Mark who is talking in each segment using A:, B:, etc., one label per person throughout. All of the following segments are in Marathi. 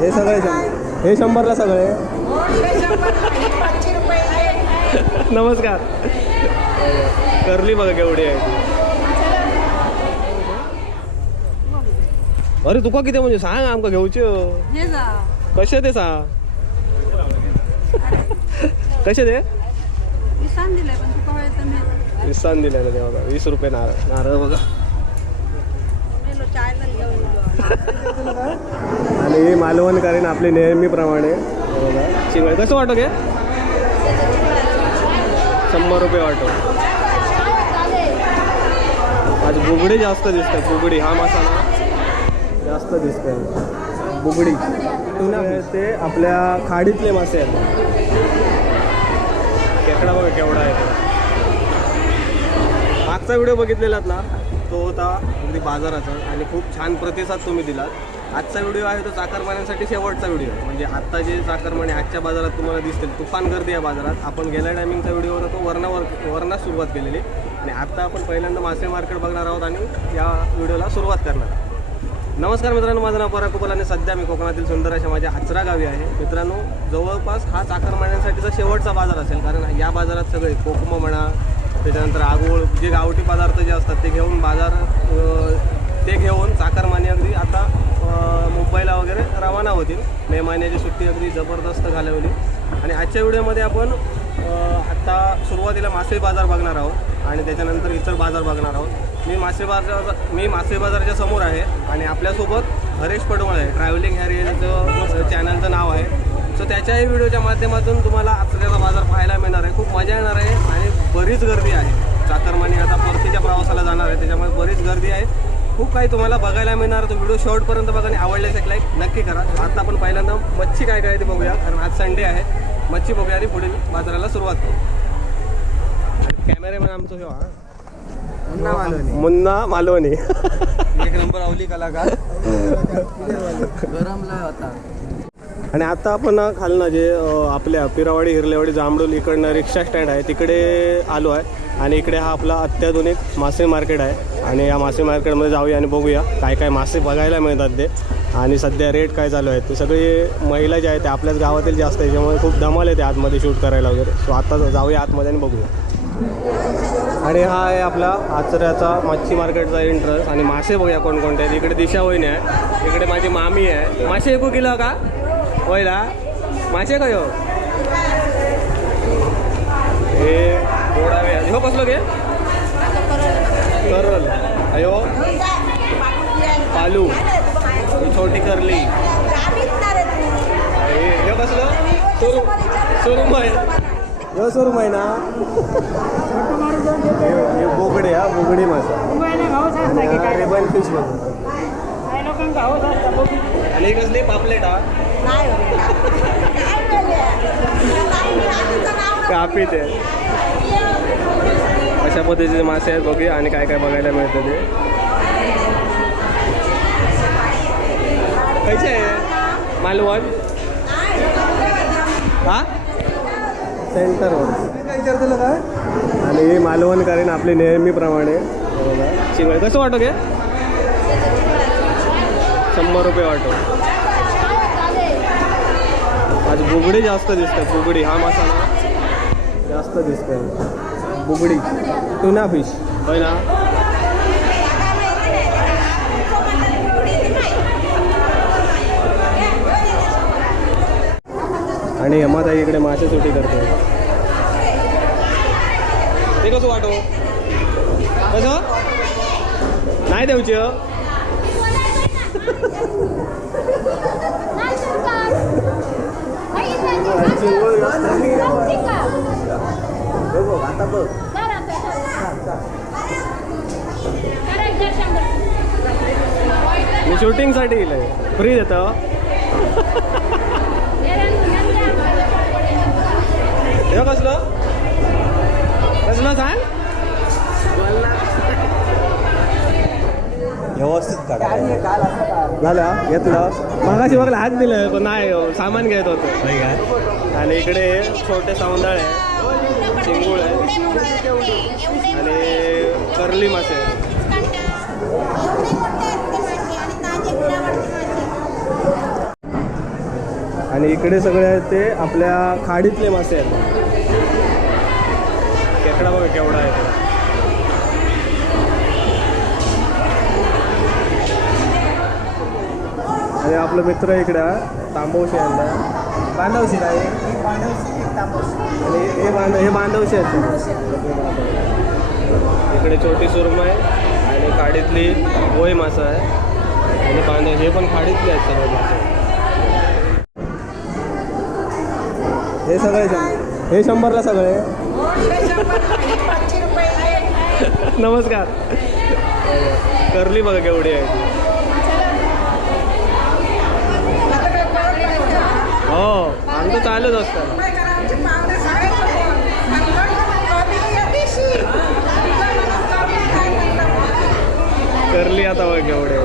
A: हे सगळे हे शंभरला सगळे. नमस्कार. करली बघा केवढी आहे ती. अरे तुका किती म्हणजे सांग आमका घेऊची
B: हे. जा.
A: कसे ते सांग. कसे ते?
B: विसान दिलंय
A: दिले ना तेव्हा वीस रुपये नारळ. नारळ बघा. आणि ही मालवण करीन आपली नेहमीप्रमाणे. शिंगळ. कसं वाटो घे शंभर रुपये वाटो आज बुगडी जास्त दिसतात बुगडी. हा मसाला जास्त दिसतोय बुगडी. ते आपल्या खाडीतले मासे आहेत. खेकडा बघा केवढा आहे. मागचा व्हिडिओ बघितलेलात ना तो होता अगदी बाजाराचा आणि खूप छान प्रतिसाद तुम्ही दिलात. आजचा व्हिडिओ आहे तो चाकरमान्यांसाठी शेवटचा व्हिडिओ. म्हणजे आत्ता जे चाकरमाने आजच्या बाजारात तुम्हाला दिसतील तुफान गर्दी आहे बाजारात. आपण गेल्या टायमिंगचा व्हिडिओ होता तो वर्णावर वर्णात सुरुवात केलेली. आणि आत्ता आपण पहिल्यांदा मासे मार्केट बघणार आहोत आणि या व्हिडिओला सुरुवात करणार आहोत. नमस्कार मित्रांनो माझं नाव परा कुपल आणि सध्या मी कोकणातील सुंदर अशा माझ्या आचरा गावी आहे. मित्रांनो जवळपास हा चाकरमान्यांसाठीचा शेवटचा बाजार असेल कारण या बाजारात सगळे कोकम म्हणा त्याच्यानंतर आगोळ जे गावठी पदार्थ जे असतात ते घेऊन बाजार ते घेऊन चाकरमानी अगदी आता मुंबईला वगैरे रवाना होतील. मे महिन्याची सुट्टी अगदी जबरदस्त घालवली. आणि आजच्या व्हिडिओमध्ये आपण आत्ता सुरुवातीला मासे बाजार बघणार आहोत आणि त्याच्यानंतर इतर बाजार बघणार आहोत. मी मासे बाजार मी मासे बाजाराच्या समोर आहे आणि आपल्यासोबत हरेश पडवळ आहे. ट्रॅव्हलिंग हॅरियलचं चॅनलचं नाव आहे. सो त्याच्याही व्हिडिओच्या माध्यमातून तुम्हाला आजचा बाजार पाहायला मिळणार आहे. खूप मजा येणार आहे. बरीच गर्दी आहे. चाकरमानी आता परतीच्या प्रवासाला जाणार आहे. त्याच्यामुळे बरीच गर्दी आहे. खूप काही तुम्हाला बघायला मिळणार. तो व्हिडिओ शेवटपर्यंत बघा आणि आवडल्यास एक लाईक नक्की करा. आता आपण पहिल्यांदा मच्छी काय काय ते बघूया. कारण आज संडे आहे. मच्छी बघूया आणि पुढील बाजाराला सुरुवात करू. कॅमेरामॅन आमचं ह्यो हा
C: पुन्हा मालवणी.
A: मुन्ना मालवणी.
C: एक नंबर अवली कलाकार. गरमला होता.
A: आणि आता आपण ना खालनं जे आपल्या पिरावाडी हिरलेवाडी जांभळूल इकडनं रिक्षा स्टँड आहे तिकडे आलो आहे. आणि इकडे हा आपला अत्याधुनिक मासे मार्केट आहे. आणि या मासे मार्केटमध्ये जाऊया आणि बघूया काय काय मासे बघायला मिळतात ते. आणि सध्या रेट काय चालू आहेत ते सगळे महिला जे आहेत ते आपल्याच गावातील जास्त आहे त्याच्यामुळे खूप धमाल येते आतमध्ये शूट करायला वगैरे. सो आता जाऊया आतमध्ये आणि बघूया. आणि हा आहे आपला आचऱ्याचा मच्छी मार्केटचा इंटरेस्ट आणि मासे बघूया कोणकोणते आहेत. इकडे दिशा वहिनी आहे इकडे माझी मामी आहे. मासे एकू किलो का? होयला मासे कयो हे गोडावे. ह्यो कसलो घे करल. अयो? पालू. ही छोटी करली. हे हे कसलं? सुरू सुरुम आहे ह्यो सुरुम आहे ना? हे- हे बोगडे हा बोगडी मासा हा रिबन फिश बघ आणि ही कसली पापलेट हा. कापी ते. अशा पद्धतीचे मासे आहेत बघूया आणि काय काय बघायला मिळतं ते. कैसे आहे. मालवण. हा? सेंटरवर.
C: काय विचारतो काय
A: आणि ही मालवण करीन आपली नेहमीप्रमाणे. शिंगळ. कसं वाटो घे शंभर रुपये वाटो. आज बुगडी जास्त दिसतात बुगडी. हा मसाला जास्त दिसतोय. बुगडी. टुना फिश होय ना आणि हेमाताई इकडे मासे सुटी करते ते कसं वाटो? कसं? नाही देऊची
C: आता बघ
A: मी शूटिंगसाठी येईल फ्री देतं. हे कसलं? कसलं सांग?
C: व्यवस्थित काढा
A: झालं घेतलं मागाशी बघला हात दिलं पण नाही हो, सामान घ्यायचं होतं.
C: काय
A: आणि इकडे छोटे सौंदाळ आहे. चिंगूळ आहे. आणि करली मासे. आणि इकडे सगळे आहेत ते आपल्या खाडीतले मासे आहेत. खेकडा बघा केवढा आहे आणि आपलं मित्र इकडे आहे, यांना.
C: बांधवशी नाही बांधवशी
A: आणि हे बांध हे बांधवशी आहेत. इकडे छोटी सुरमई आणि खाडीतली गोई मासा आहे. आणि बांधव हे पण खाडीतले आहेत सगळे मासे. हे सगळे हे शंभरला सगळे? नमस्कार. करली बघा केवढी आहे हो. आमचं चालूच असतं. करली आता बघ केवढे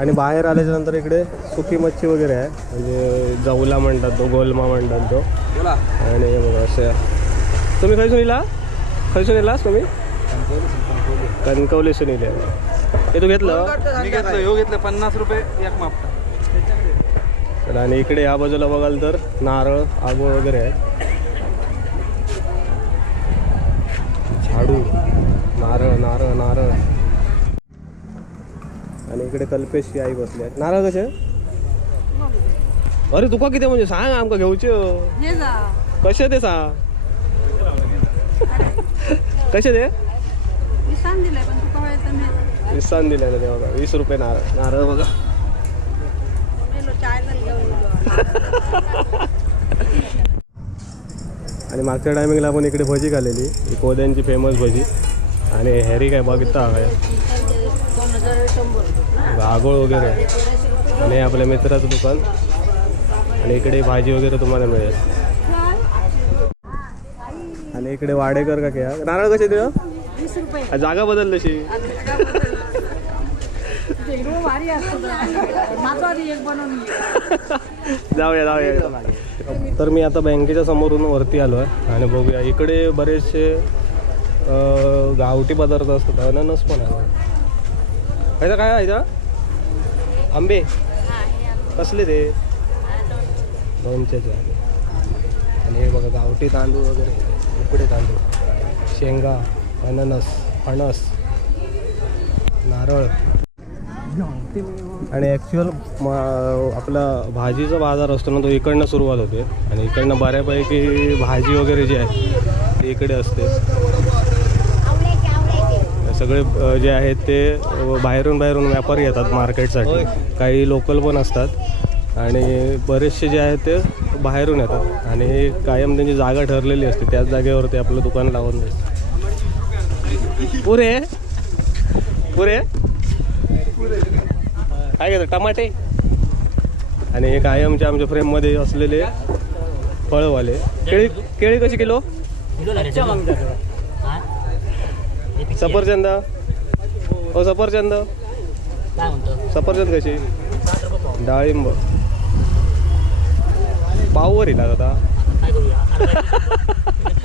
A: आणि बाहेर आल्याच्यानंतर इकडे सुकी मच्छी वगैरे आहे. म्हणजे जवला म्हणतात तो गोलमा म्हणतात तो. आणि हे बघा असं तुम्ही खैसून इला खैसून इलास तुम्ही? कणकवलीसून इले हे तू घेतलं?
C: घेतलं पन्नास रुपये एक माप.
A: तर आणि इकडे या बाजूला बघाल तर नारळ आगोळ वगैरे आहे झाडू नारळ नारळ नारळ. आणि इकडे कल्पेशची आई बसली आहे. नारळ कसे? अरे तुका किती म्हणजे सांग आमका घेऊचे.
B: हे जा.
A: कसे ते सांग कसे ते?
B: दिलंय
A: विसान दिले ना ते बघा वीस रुपये नारळ. नारळ बघा. आणि मागच्या टायमिंगला आपण इकडे भजी खाल्लेली. ही कोद्यांची फेमस भजी. आणि हॅरी काय बघितला काय? आगोळ वगैरे. आणि आपल्या मित्राचं दुकान. आणि इकडे भाजी वगैरे तुम्हाला मिळेल. आणि इकडे वाडेकर का क्या? नारळ कसे ते
B: रुपये.
A: जागा बदल तशी.
B: भारी एक बनवून
A: जाऊया जाऊया. तर मी आता बँकेच्या समोरून वरती आलो आहे आणि बघूया. इकडे बरेचसे गावठी पदार्थ असतात. अननस पण आहे. ह्याचा काय आहे आंबे. कसले ते? लोणच्याचे आणि हे बघा गावठी तांदूळ वगैरे. उकडे तांदूळ. शेंगा अननस फणस नारळ. आणि ॲक्च्युअल आपला भाजीचा बाजार असतो ना तो इकडनं सुरुवात होते. आणि इकडनं बऱ्यापैकी भाजी वगैरे जी आहे ती इकडे असते. सगळे जे आहेत ते बाहेरून बाहेरून व्यापारी येतात मार्केटसाठी. काही लोकल पण असतात. आणि बरेचसे जे आहेत ते बाहेरून येतात. आणि कायम त्यांची जागा ठरलेली असते. त्याच जागेवर ते आपलं दुकान लावून पुरे? पुरे? काय घेतो टमाटे? आणि हे कायमच्या आमच्या फ्रेममध्ये असलेले फळवाले. केळी केळी कशी किलो? सफरचंद. हो सफरचंद.
D: काय म्हणतो
A: सफरचंद कशी? डाळिंब. पाववर येईल आता.
D: काय करूया?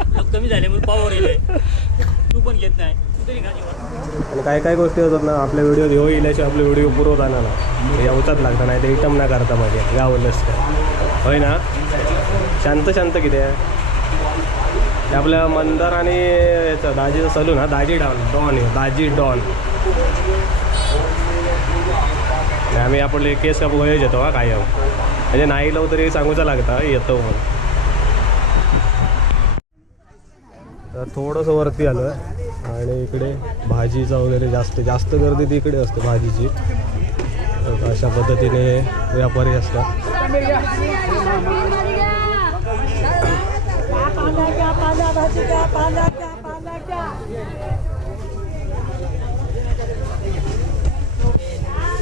D: लोक कमी झाले म्हणून पावर येईल तू पण घेत नाही.
A: आणि काय काय गोष्टी होतात ना आपल्या व्हिडिओ ह्यो इल्याशिवाय आपले व्हिडिओ पुरवताना आणा ना. येवचाच लागतं नाही ते इटम ना करता माझे गावलंच काय होय ना? शांत शांत किती आहे? ते आपल्या मंदार आणि याचं दाजीचं सलून हा दाजी डॉन डॉन आहे दाजी डॉन आम्ही आपले केस कापू गोळेच येतो हा कायम. म्हणजे नाही लावू तरी सांगूचा लागता येतो म्हणून. तर थोडंसं वरती आलं आणि इकडे भाजीचा वगैरे जास्त जास्त गर्दी तिकडे असते भाजीची. तर अशा पद्धतीने व्यापारी असतात.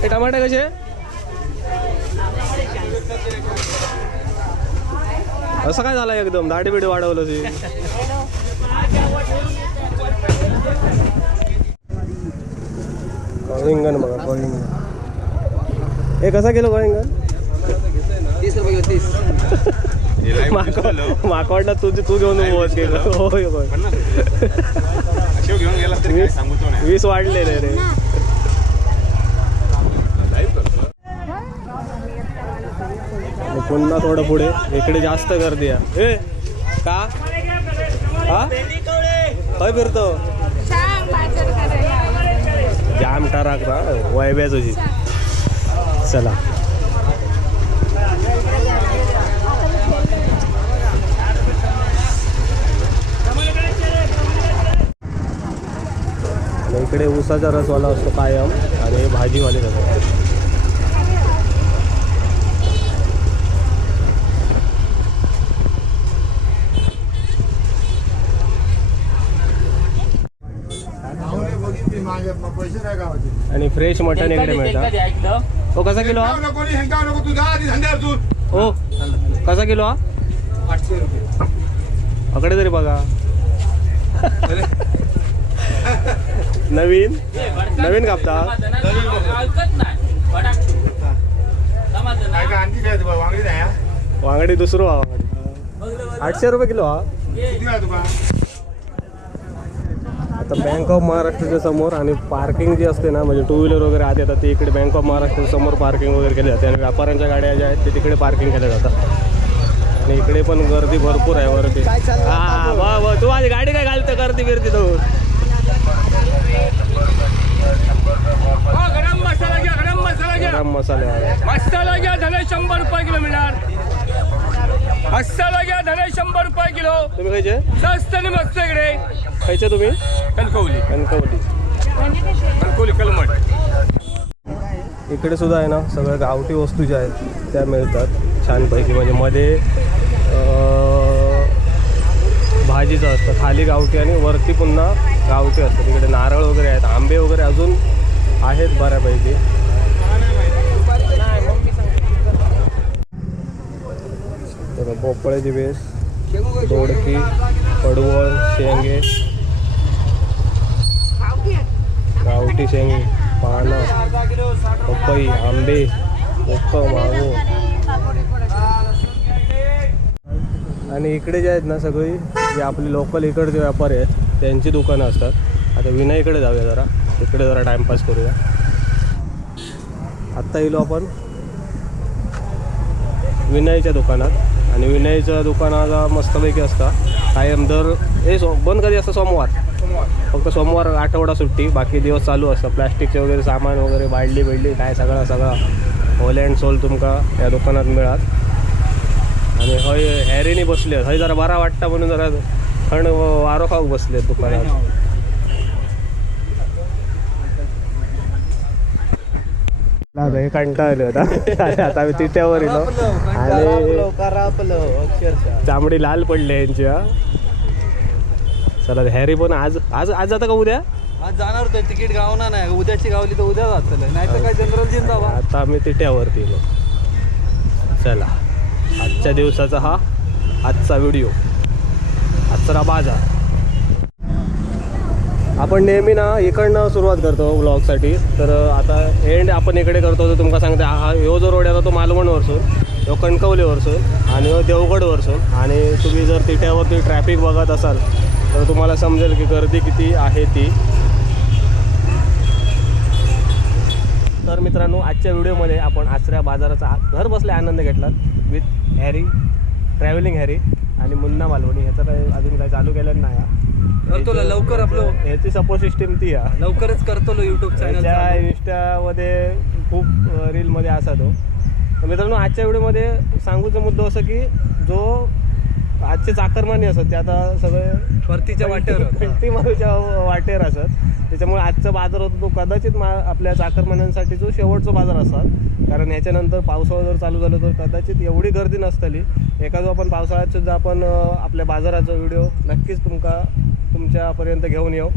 A: हे टमाटे कसे? असं काय झालं एकदम? दाढी बिडी वाढवलं ती. कळिंगण बघा कळिंगण हे कसा किलो कळिंगण
C: तीस रुपये
A: तुझी तू घेऊन
E: घेऊन गेला तो नाही.
A: वीस वाढले रे रे. पुन्हा थोडं पुढे. इकडे जास्त गर्दी आहे. ए का? हा? काय फिरतो? जाम टाराक ना वैब्याच तुझी। चला। इकडे ऊसाचा रसवाला असतो कायम आणि भाजीवाले भाजीवाले जातात फ्रेश मटण इकडे मिळतं
D: ऐकलं
A: हो। कसा किलो हा?
C: नको कोणी हेंगाव नको तू जा आधी धंद्यावर तू।
A: हो कसा किलो हा
C: आठशे रुपये।
A: अकडे तरी बघा। नवीन? नवीन कापता?
D: ऐकत नाही फटाक. समाधान
C: काय का आणखी काय तुला? वांगडी नाही हा?
A: वांगडी दुसरं हा वांगडी आठशे रुपये किलो हा
C: किती आहे तुका
A: आता बँक ऑफ महाराष्ट्राच्या समोर आणि पार्किंग जी असते ना म्हणजे टू व्हीलर वगैरे आत येतात ते इकडे बँक ऑफ महाराष्ट्राच्या समोर पार्किंग वगैरे केली जाते. आणि व्यापाऱ्यांच्या गाड्या ज्या आहेत ते तिकडे पार्किंग केल्या जातात. आणि इकडे पण गर्दी भरपूर आहे वरती. हा वा वा तू माझी गाडी काय घालतं गर्दी बिर्दी तू?
E: गरम मसाला घ्या गरम मसाला घ्या.
A: गरम मसाले
E: घ्या झाले शंभर रुपये किलो मिळणार मसाला घ्या झाले शंभर रुपये किलो.
A: तुम्ही खायचे?
E: स्वस्त आणि मस्त इकडे.
A: खायचे तुम्ही?
E: कणकवली.
A: कणकवली.
E: कणकवली कलमट
A: इकडे सुद्धा आहे ना सगळ्या गावठी वस्तू ज्या आहेत त्या मिळतात छानपैकी. म्हणजे मध्ये भाजीचं असतं खाली गावठी आणि वरती पुन्हा गावठी असतं तिकडे नारळ वगैरे आहेत आंबे वगैरे अजून आहेत बऱ्यापैकी. भोपळ्याची बेस दोडकी पडवळ शेंगे गावठी शेंगे पानं पपई आंबे मोक्क मागो आणि इकडे जे आहेत ना सगळी जे आपली लोकल इकडचे व्यापारी आहेत त्यांची दुकानं असतात. आता विनाईकडे जाऊया जरा. इकडे जरा टाइमपास करूया. आत्ता येलो आपण. विनाईच्या दुकानात. आणि विनाईच्या दुकानाला मस्तपैकी असता. कायम दर हे सो बंद कधी असतं? सोमवार. फक्त सोमवार आठवडा सुट्टी बाकी दिवस चालू असतं. प्लॅस्टिकचे वगैरे सामान वगैरे बाळली बिळली काय सगळं सगळं. होल अँड सोल तुमका या दुकानात मिळात आणि हय हॅरीनी बसले. हय जरा बरा वाटता म्हणून जरा थंड वारो खाऊक बसले दुकानात. हे कंटाळले होता आता आम्ही तिट्यावर येलो. आणि चामडी लाल पडली यांची हा. चला हॅरी पण आज आज आज जाता का उद्या?
C: आज जाणार होतं तिकीट गावना नाही. उद्याची गावली तर उद्या जात नाही तर काय जनरल जिंदाबाद.
A: आता आम्ही तिट्यावरती येलो. चला आजच्या दिवसाचा हा आजचा व्हिडिओ. आजचा बाजार. आपण नेहमी ना इकडनं सुरुवात करतो ब्लॉगसाठी तर आता एंड आपण इकडे करतो तर तुमका सांगते हा ह्यो जो रोड आहे तो मालवण वरसून ह्यो कणकवली वरसून आणि ह्यो देवगड वरसून. आणि तुम्ही जर तिट्यावरती ट्रॅफिक बघत असाल तर तुम्हाला समजेल की गर्दी किती आहे ती तर मित्रांनो आजच्या व्हिडिओमध्ये आपण आचऱ्या बाजाराचा घर बसल्या आनंद घेतला विथ हॅरी ट्रॅव्हलिंग हॅरी आणि मुन्ना मालवणी ह्याचं काही अजून काही चालू केलेलं नाही.
C: करतो लवकर आपलं.
A: ह्याची सपोर्ट सिस्टीम ती आहे
C: लवकरच करतो युट्यूब
A: त्याच्या इन्स्टामध्ये खूप रीलमध्ये असा तो तर मित्रांनो आजच्या व्हिडिओमध्ये सांगूचा मुद्दा असं की जो आजचे चाकरमानी असत ते आता सगळे
C: परतीच्या वाटेवर
A: पलटी मारूच्या वाटेवर असत. त्याच्यामुळे आजचा बाजार होतो तो कदाचित मा आपल्या चाकरमान्यांसाठी जो शेवटचा बाजार असतात कारण ह्याच्यानंतर पावसाळा जर चालू झालं तर कदाचित एवढी गर्दी नसतली. एखादं आपण पावसाळ्यात सुद्धा आपण अ, आपल्या बाजाराचा व्हिडिओ नक्कीच तुमका तुमच्यापर्यंत घेऊन येऊ.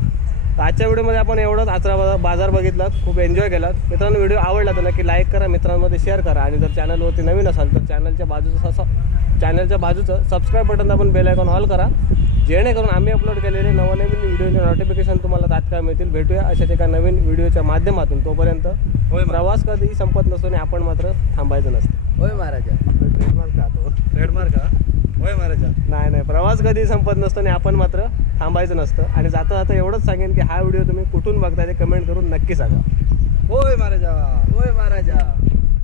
A: तर आजच्या व्हिडिओमध्ये आपण एवढंच आचरा बाजार बाजार बघितला खूप एन्जॉय केला मित्रांनो व्हिडिओ आवडला तर नक्की लाईक करा मित्रांमध्ये शेअर करा. आणि जर चॅनलवरती नवीन असाल तर चॅनलच्या बाजूचं असं चॅनलच्या बाजूचं सबस्क्राईब बटन दाबून बेल आयकॉन ऑल करा. जेणेकरून आम्ही अपलोड केलेले नवनवीन व्हिडिओचे नोटिफिकेशन तुम्हाला तात्काळ मिळतील. भेटूया अशाच एका नवीन व्हिडिओच्या माध्यमातून. तोपर्यंत प्रवास कधीही संपत नसतो आणि आपण मात्र थांबायचं नसतं.
C: होय महाराजा.
A: ट्रेडमार्क राहतो
C: ट्रेडमार्क होय महाराजा.
A: नाही नाही प्रवास कधी संपत नसतो आणि आपण मात्र थांबायचं नसतं. आणि जाता जाता एवढंच सांगेन की हा व्हिडिओ तुम्ही कुठून बघताय ते कमेंट करून नक्की सांगा.
C: होय महाराजा. होय महाराजा.